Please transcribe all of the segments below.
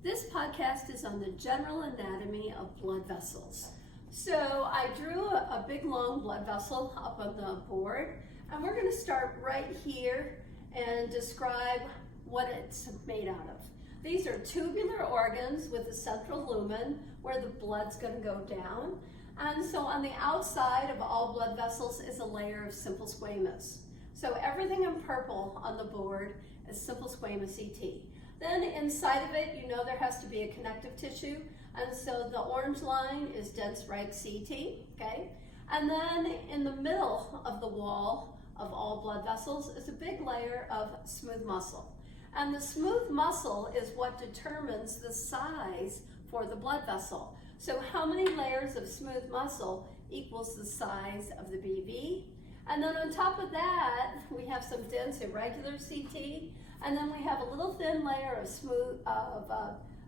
This podcast is on the general anatomy of blood vessels. So I drew a big long blood vessel up on the board, and we're going to start right here and describe what it's made out of. These are tubular organs with a central lumen where the blood's going to go down. And so on the outside of all blood vessels is a layer of simple squamous. So everything in purple on the board is simple squamous ET. Then inside of it, you know there has to be a connective tissue, and so the orange line is dense right CT, okay? And then in the middle of the wall of all blood vessels is a big layer of smooth muscle. And the smooth muscle is what determines the size for the blood vessel. So how many layers of smooth muscle equals the size of the BV? And then on top of that, we have some dense irregular CT, and then we have a little thin layer of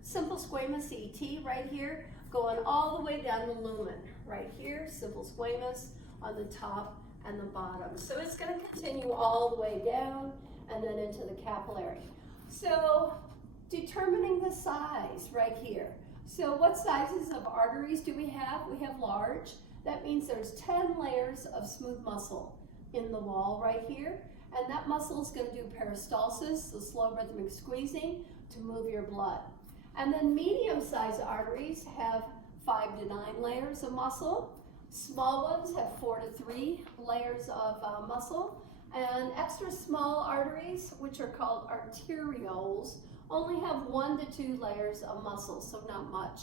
simple squamous ET right here, going all the way down the lumen. Right here, simple squamous on the top and the bottom. So it's going to continue all the way down and then into the capillary. So determining the size right here. So what sizes of arteries do we have? We have large. That means there's 10 layers of smooth muscle in the wall right here. And that muscle is going to do peristalsis, the slow rhythmic squeezing, to move your blood. And then medium-sized arteries have 5 to 9 layers of muscle. Small ones have 4 to 3 layers of muscle. And extra small arteries, which are called arterioles, only have 1 to 2 layers of muscle, so not much.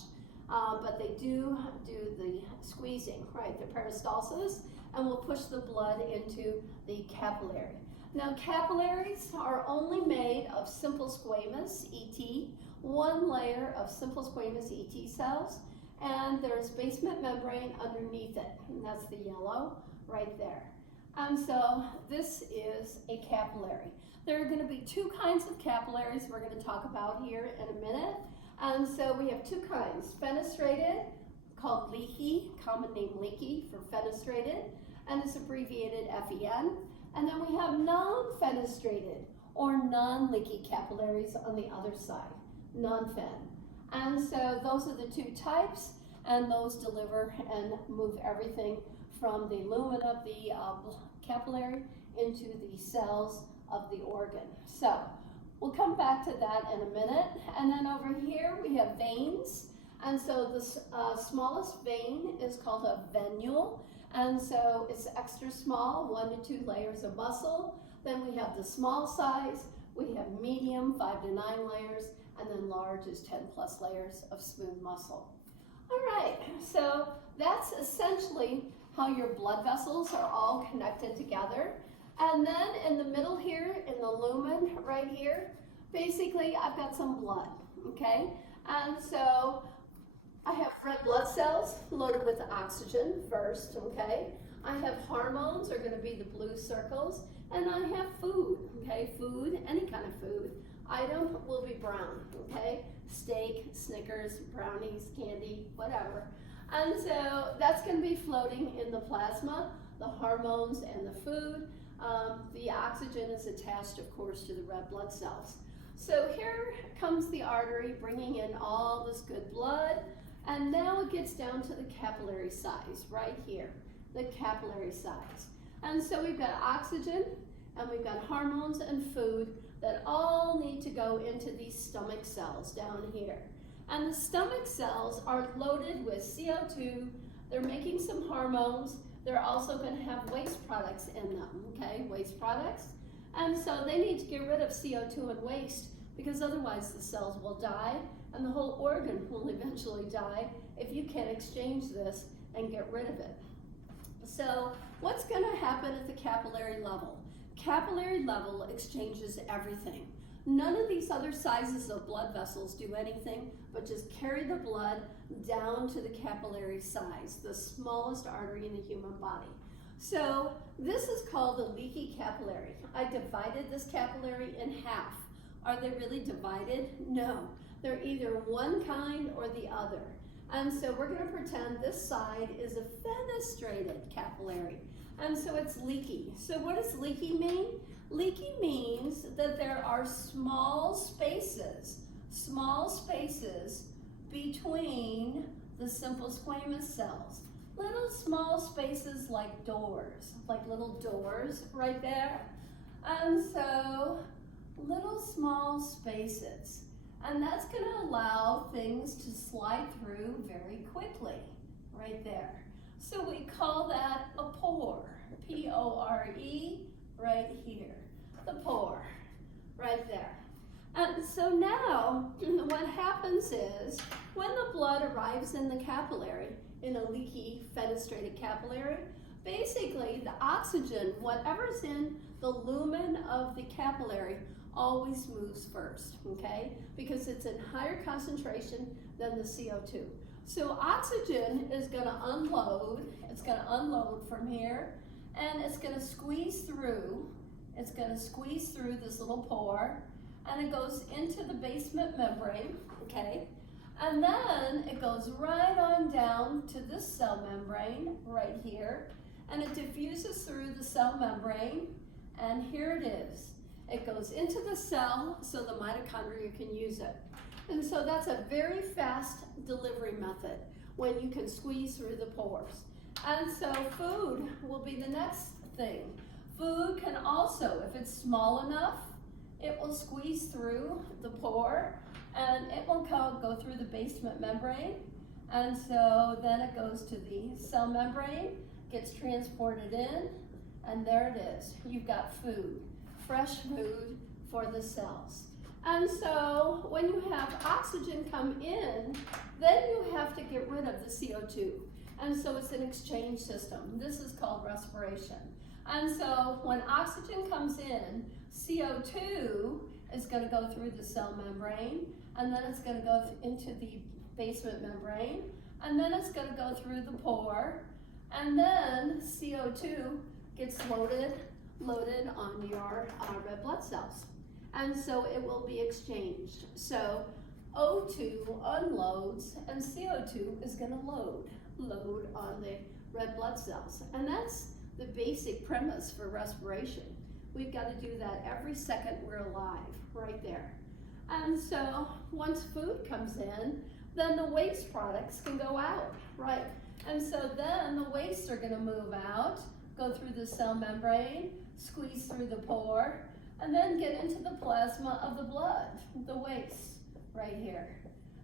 But they do the squeezing, right, the peristalsis, and will push the blood into the capillary. Now, capillaries are only made of simple squamous ET, 1 layer of simple squamous ET cells, and there's basement membrane underneath it, and that's the yellow right there. And so this is a capillary. There are going to be 2 kinds of capillaries we're going to talk about here in a minute. And so we have 2 kinds, fenestrated, called leaky, common name leaky for fenestrated, and it's abbreviated FEN. And then we have non-fenestrated or non-leaky capillaries on the other side, non-fen. And so those are the 2 types, and those deliver and move everything from the lumen of the capillary into the cells of the organ. So we'll come back to that in a minute. And then over here we have veins. And so the smallest vein is called a venule. And so it's extra small, 1 to 2 layers of muscle. Then we have the small size, we have medium, 5 to 9 layers, and then large is 10 plus layers of smooth muscle. All right, so that's essentially how your blood vessels are all connected together. And then in the middle here, in the lumen right here, basically I've got some blood, okay? And so I have red blood cells loaded with oxygen first, okay? I have hormones, are going to be the blue circles, and I have food, okay? Food, any kind of food item will be brown, okay? Steak, Snickers, brownies, candy, whatever. And so that's going to be floating in the plasma, the hormones and the food. The oxygen is attached, of course, to the red blood cells. So here comes the artery bringing in all this good blood. And now it gets down to the capillary size right here, the capillary size. And so we've got oxygen and we've got hormones and food that all need to go into these stomach cells down here. And the stomach cells are loaded with CO2. They're making some hormones. They're also going to have waste products in them, okay, waste products. And so they need to get rid of CO2 and waste because otherwise the cells will die and the whole organ will eventually die if you can't exchange this and get rid of it. So what's going to happen at the capillary level? Capillary level exchanges everything. None of these other sizes of blood vessels do anything but just carry the blood down to the capillary size, the smallest artery in the human body. So this is called a leaky capillary. I divided this capillary in half. Are they really divided? No. They're either one kind or the other. And so we're going to pretend this side is a fenestrated capillary. And so it's leaky. So what does leaky mean? Leaky means that there are small spaces small spaces between the simple squamous cells. Little small spaces like doors, like little doors right there. And so little small spaces. And that's going to allow things to slide through very quickly right there. So we call that a pore, P-O-R-E, right here, the pore, right there. And so now what happens is when the blood arrives in the capillary, in a leaky fenestrated capillary, basically the oxygen, whatever's in the lumen of the capillary, always moves first, okay? Because it's in higher concentration than the CO2. So oxygen is going to unload. It's going to unload from here, and it's going to squeeze through. It's going to squeeze through this little pore, and it goes into the basement membrane, okay? And then it goes right on down to this cell membrane right here, and it diffuses through the cell membrane, and here it is. It goes into the cell so the mitochondria can use it. And so that's a very fast delivery method when you can squeeze through the pores. And so food will be the next thing. Food can also, if it's small enough, it will squeeze through the pore and it will go through the basement membrane. And so then it goes to the cell membrane, gets transported in, and there it is. You've got food, fresh food for the cells. And so when you have oxygen come in, then you have to get rid of the CO2. And so it's an exchange system. This is called respiration. And so when oxygen comes in, CO2 is going to go through the cell membrane, and then it's going to go into the basement membrane, and then it's going to go through the pore, and then CO2 gets loaded on your red blood cells. And so it will be exchanged. So O2 unloads and CO2 is going to load on the red blood cells. And that's the basic premise for respiration. We've got to do that every second we're alive, right there. And so once food comes in, then the waste products can go out, right? And so then the wastes are going to move out, go through the cell membrane, squeeze through the pore, and then get into the plasma of the blood, the waste right here.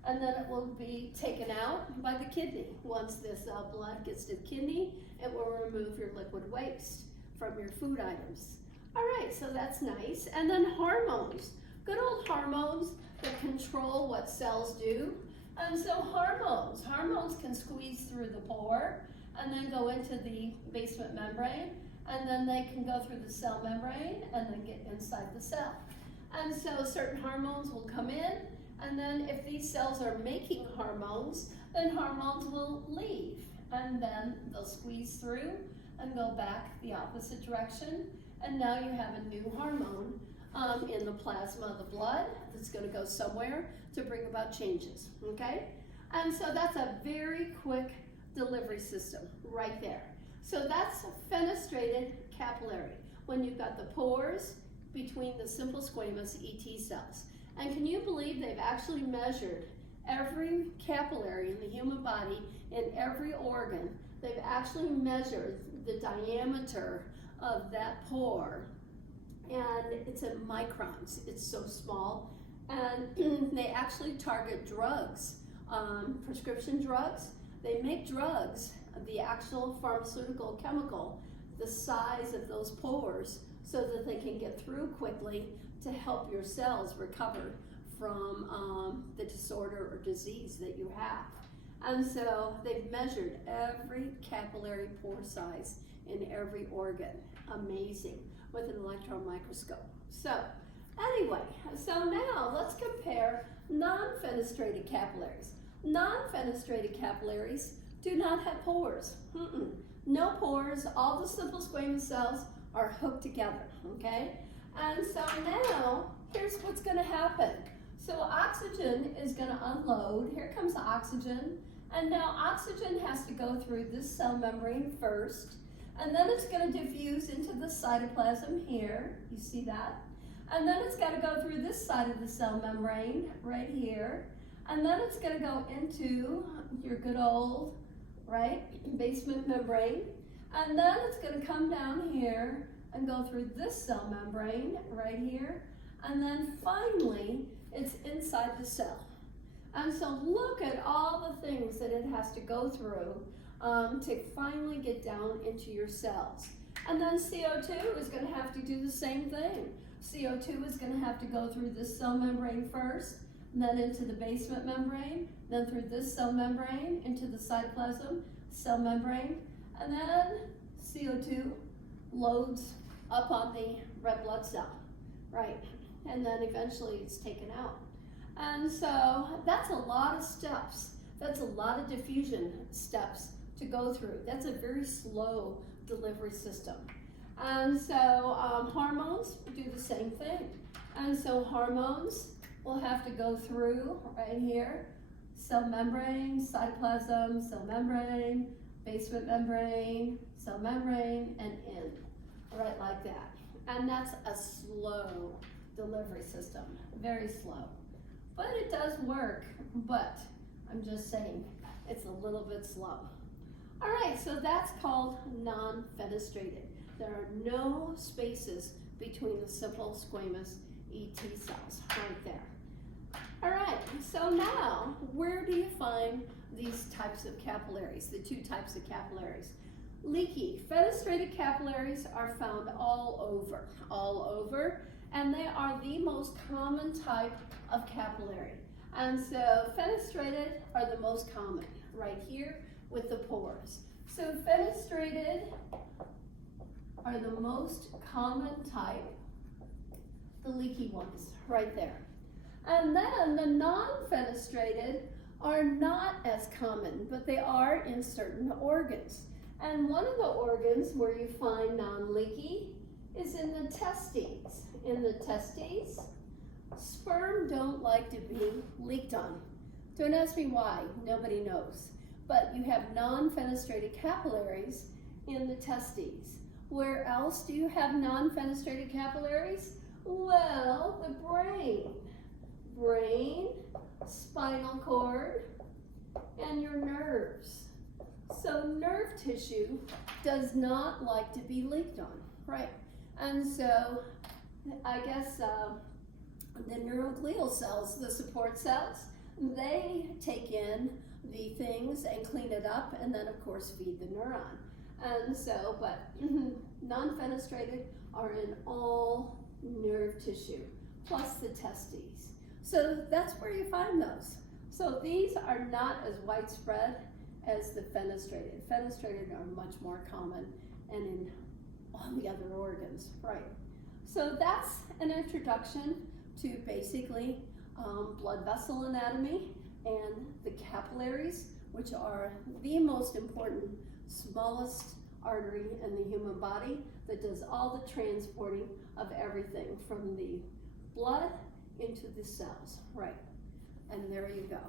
And then it will be taken out by the kidney. Once this blood gets to the kidney, it will remove your liquid waste from your food items. All right, so that's nice. And then hormones, good old hormones that control what cells do. And so hormones can squeeze through the pore and then go into the basement membrane, and then they can go through the cell membrane and then get inside the cell. And so certain hormones will come in, and then if these cells are making hormones, then hormones will leave, and then they'll squeeze through and go back the opposite direction, and now you have a new hormone in the plasma of the blood that's going to go somewhere to bring about changes, okay? And so that's a very quick delivery system right there. So that's a fenestrated capillary, when you've got the pores between the simple squamous ET cells. And can you believe they've actually measured every capillary in the human body, in every organ? They've actually measured the diameter of that pore, and it's in microns. It's so small. And they actually target drugs, prescription drugs. They make drugs, the actual pharmaceutical chemical, the size of those pores, so that they can get through quickly to help your cells recover from the disorder or disease that you have. And so they've measured every capillary pore size in every organ. Amazing, with an electron microscope. So anyway, so now let's compare non-fenestrated capillaries. Non-fenestrated capillaries do not have pores. No pores. All the simple squamous cells are hooked together, okay? And so now, here's what's going to happen. So oxygen is going to unload. Here comes the oxygen. And now oxygen has to go through this cell membrane first. And then it's going to diffuse into the cytoplasm here. You see that? And then it's got to go through this side of the cell membrane right here. And then it's going to go into your good old, right, basement membrane. And then it's going to come down here and go through this cell membrane right here. And then finally, it's inside the cell. And so look at all the things that it has to go through to finally get down into your cells. And then CO2 is going to have to do the same thing. CO2 is going to have to go through this cell membrane first, then into the basement membrane, then through this cell membrane, into the cytoplasm cell membrane, and then CO2 loads up on the red blood cell, right? And then eventually it's taken out. And so that's a lot of steps. That's a lot of diffusion steps to go through. That's a very slow delivery system. And so hormones do the same thing. And so hormones will have to go through right here, cell membrane, cytoplasm, cell membrane, basement membrane, cell membrane, and in, right like that. And that's a slow delivery system, very slow. But it does work, but I'm just saying it's a little bit slow. All right, so that's called non-fenestrated. There are no spaces between the simple squamous ET cells right there. All right, so now where do you find these types of capillaries, the two types of capillaries? Leaky, fenestrated capillaries are found all over, and they are the most common type of capillary. And so fenestrated are the most common, right here with the pores. So fenestrated are the most common type, the leaky ones, right there. And then the non-fenestrated are not as common, but they are in certain organs. And one of the organs where you find non-leaky is in the testes. In the testes, sperm don't like to be leaked on. Don't ask me why, nobody knows. But you have non-fenestrated capillaries in the testes. Where else do you have non-fenestrated capillaries? Well, the brain. Brain, spinal cord, and your nerves. So nerve tissue does not like to be leaked on, right? And so I guess the neuroglial cells, the support cells, they take in the things and clean it up and then of course feed the neuron. And so, but non-fenestrated are in all nerve tissue, plus the testes. So that's where you find those. So these are not as widespread as the fenestrated. Fenestrated are much more common and in all the other organs, right? So that's an introduction to basically blood vessel anatomy and the capillaries, which are the most important, smallest artery in the human body that does all the transporting of everything from the blood into the cells, right? And there you go.